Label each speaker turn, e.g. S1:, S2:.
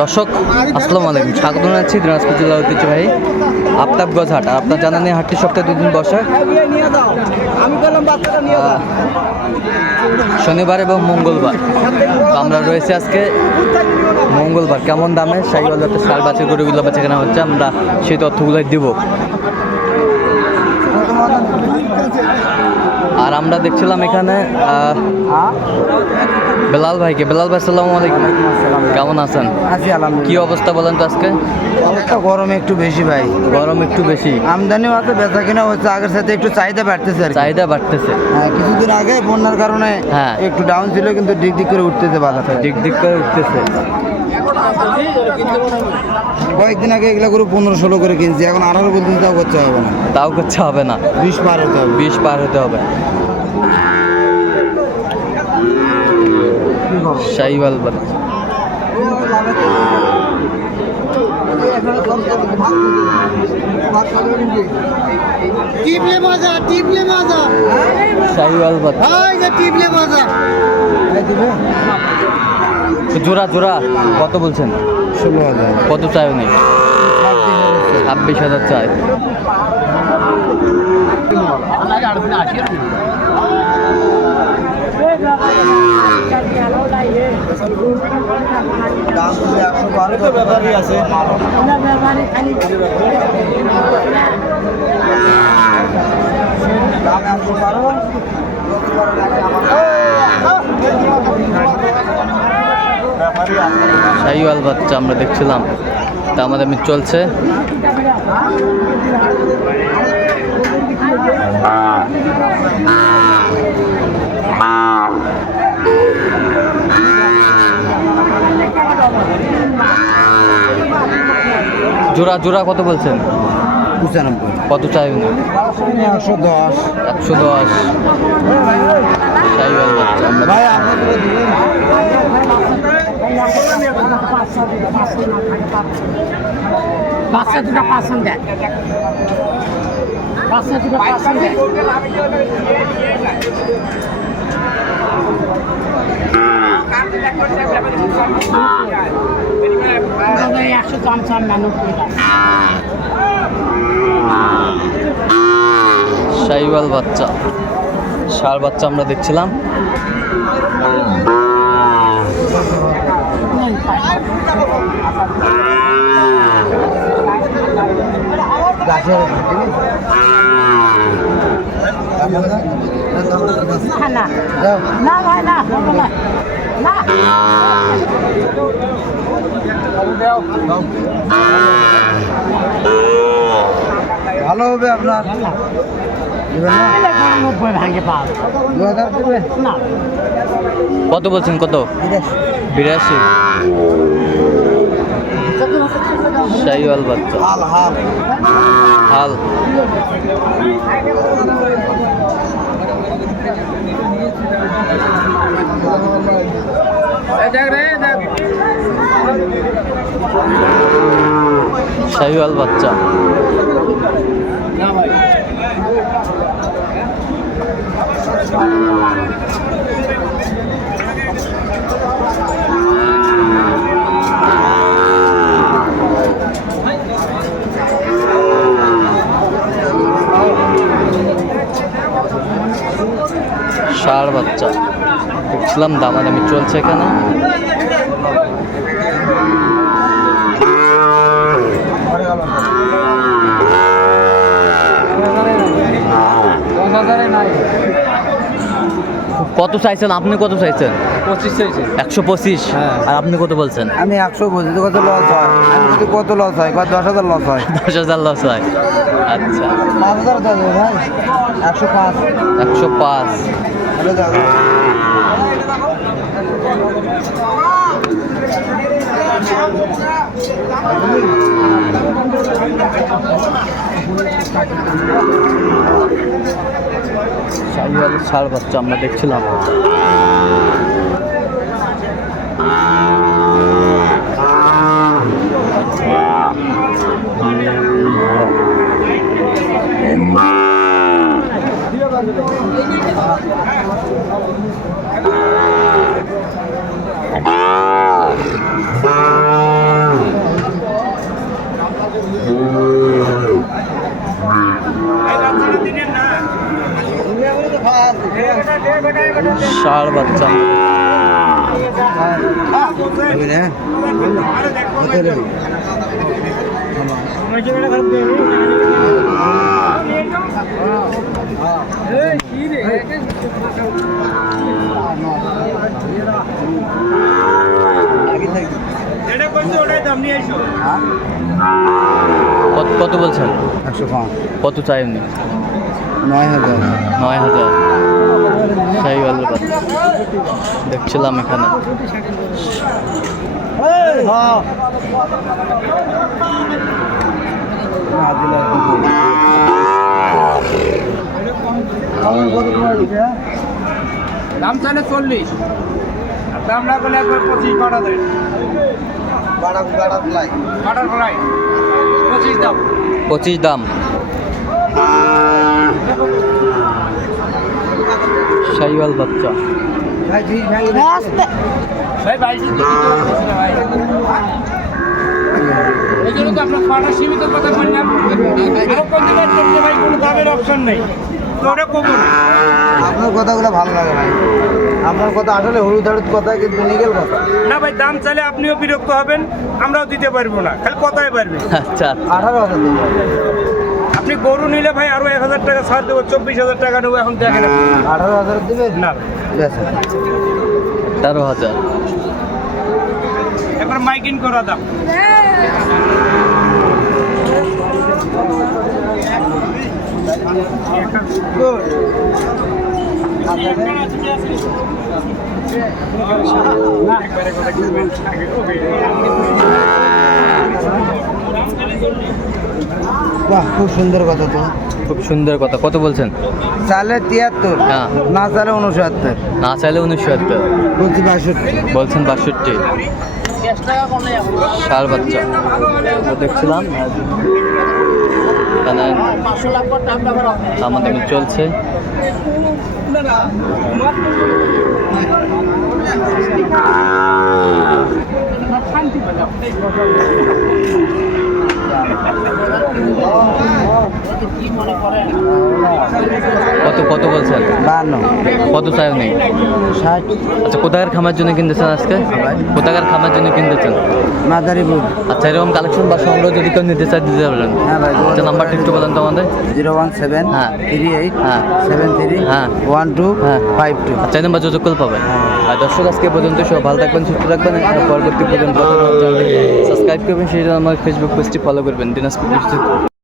S1: দর্শক, আসসালামু আলাইকুম। স্বাগত জানাচ্ছি দিনাজপুর জেলা ঐতিহ্যবাহী আফতাবগঞ্জ হাট। আর আপনার জানা নেই হাটটি সপ্তাহে দুদিন বসে। শনিবার এবং মঙ্গলবার। আমরা রয়েছে আজকে মঙ্গলবার। কেমন দামে? সাইকেল যাতে সার বাছাই গরুগুলো বেচা কেনা হচ্ছে। আমরা সেই তথ্যগুলো দিব। আর আমরা দেখছিলাম এখানে বেলাল ভাইকে। বেলাল ভাই সালাম আলাইকুম। কেমন আছেন?
S2: আছি
S1: কি অবস্থা বলেন তো আজকে?
S2: অবস্থা গরম একটু বেশি ভাই।
S1: গরম একটু বেশি।
S2: আমদানিও আছে বেচা কিনা হচ্ছে আগের সাথে একটু চাহিদা বাড়তেছে আর
S1: চাহিদা বাড়তেছে।
S2: হ্যাঁ, কিছুদিন আগে বন্যার কারণে
S1: হ্যাঁ।
S2: একটু ডাউন ছিল কিন্তু দিক দিক করে উঠতেছে বাজারটা।
S1: দিক দিক করে উঠতেছে।
S2: কয়েকদিন আগে এগুলো করে পনেরো ষোলো করে কিনছি এখন আঠারো পর্যন্ত তাও করতে হবে না।
S1: তাও করতে হবে না।
S2: বিশ পার হতে হবে।
S1: বিষ পার হতে হবে। শাহিওয়াল বাচ্চা
S2: টিপলে মজা টিপলে মজা।
S1: শাহিওয়াল বাচ্চা
S2: ওই টিপলে মজা।
S1: জোড়া জোড়া কত বলছেন?
S2: ষোলো হাজার।
S1: কত চাই উনি? ছাব্বিশ হাজার চাই
S2: দাম ব্যাপারই আছে দাম একশো বারো।
S1: শাহিওয়াল বাচ্চা আমরা দেখছিলাম। তা আমাদের আমি চলছে। জোড়া জোড়া কত বলছেন?
S2: পঁচানব্বই।
S1: কত চাই
S2: একশো দশ।
S1: একশো দশ।
S2: ভাই
S3: বাচ্চা বাচ্চা দুটো একশো চাম চাম না নব্বই
S1: বাচ্চা ষাঁড় বাচ্চা আমরা দেখছিলাম।
S2: ভালো হবে আপনার
S1: কত বলছেন কত? বিরাশি। শাহিওয়াল বাচ্চা।
S2: হাল।
S1: শাহিওয়াল বাচ্চা। ষাঁড় বাচ্চা। দেখছিলাম দামাদামি চলছে এখানে। কত চাইছেন? আপনি কত চাইছেন?
S2: পঁচিশ
S1: একশো পঁচিশ?
S2: হ্যাঁ।
S1: আর আপনি কত বলছেন?
S2: আমি একশো পঁচিশ কত লস হয়? আমি যদি কত লস হয় কত দশ হাজার লস হয়?
S1: দশ হাজার লস হয়। আচ্ছা।
S2: পাঁচ হাজার ভাই। একশো পাঁচ।
S1: একশো পাঁচ।
S2: হলে যাবে
S1: শাহিওয়াল ষাড় বাচ্চা আমরা দেখছিলাম। ষাড় বাচ্চা।
S2: কত
S1: বলছেন?
S2: একশো পাঁচ।
S1: কত চাই উনি?
S2: নয় হাজার।
S1: নয় হাজার। সেই গেল দেখছিলাম এখানে।
S4: দাম চাইলে চল্লিশ। আর দাম না করলে একবার পঁচিশ বাড়া দেয় বাটার ফ্রাই পঁচিশ দাম।
S1: পঁচিশ দাম। শাহিওয়াল বাচ্চা।
S4: এই জন্য তো আপনার পাটা সীমিত কথা বললাম। আরও কন্টিনিউট করতে ভাই কোনো দামের অপশন নেই।
S2: আপনার কথাগুলো ভালো লাগে না আপনার কথা আসলে হলুদ হলুদ কথা কিন্তু নিগেল কথা।
S4: না ভাই দাম চাইলে আপনিও বিরক্ত হবেন আমরাও দিতে পারব না। খালি কথাই পারবে।
S1: আচ্ছা
S2: আঠারো হাজার
S4: আপনি গরু নিলে ভাই আরও এক হাজার টাকা ছাড় দেবো চব্বিশ হাজার টাকা নেব এখন দেখেন।
S2: আঠারো হাজার দিবেন
S4: না।
S1: তেরো হাজার।
S4: একবার মাইকিং করা দাম
S2: বাহ খুব সুন্দর কথা তো।
S1: খুব সুন্দর কথা। কত বলছেন?
S2: চালে তিয়াত্তর
S1: হ্যাঁ।
S2: না চালে উনসত্তর
S1: না চাইলে উনিশশো হাজার
S2: বলছি বাষট্টি।
S1: বলছেন বাষট্টি। ষাড় বাচ্চা। দেখছিলাম। আমাদের চলছে। কি মনে করেন কত কত বলছেন
S2: বান্ন
S1: কত চাই নেই?
S2: ষাট।
S1: আচ্ছা কোথাকার খামার জন্য কিনতেছেন আজকে? কোথাকার খামার জন্য কিনতেছেন?
S2: মাদারীপুর।
S1: আচ্ছা এরকম কালেকশন বা সংগ্রহ যদি কেউ নিতে চায় দিতে পারবেন।
S2: হ্যাঁ ভাই
S1: আচ্ছা নাম্বারটা একটু বলেন তো আমাদের।
S2: জিরো ওয়ান সেভেন
S1: হ্যাঁ।
S2: থ্রি এইট
S1: হ্যাঁ।
S2: সেভেন থ্রি
S1: হ্যাঁ।
S2: ওয়ান টু
S1: হ্যাঁ।
S2: Five two.
S1: আচ্ছা এই নাম্বার যোগাযোগ পাবেন। আর দর্শক আজকে পর্যন্ত সব ভালো থাকবেন সুস্থ থাকবেন। পরবর্তী পর্যন্ত সাবস্ক্রাইব করবেন। সেই জন্য আমার ফেসবুক পেজটি ফলো করবেন। দিনাজপুর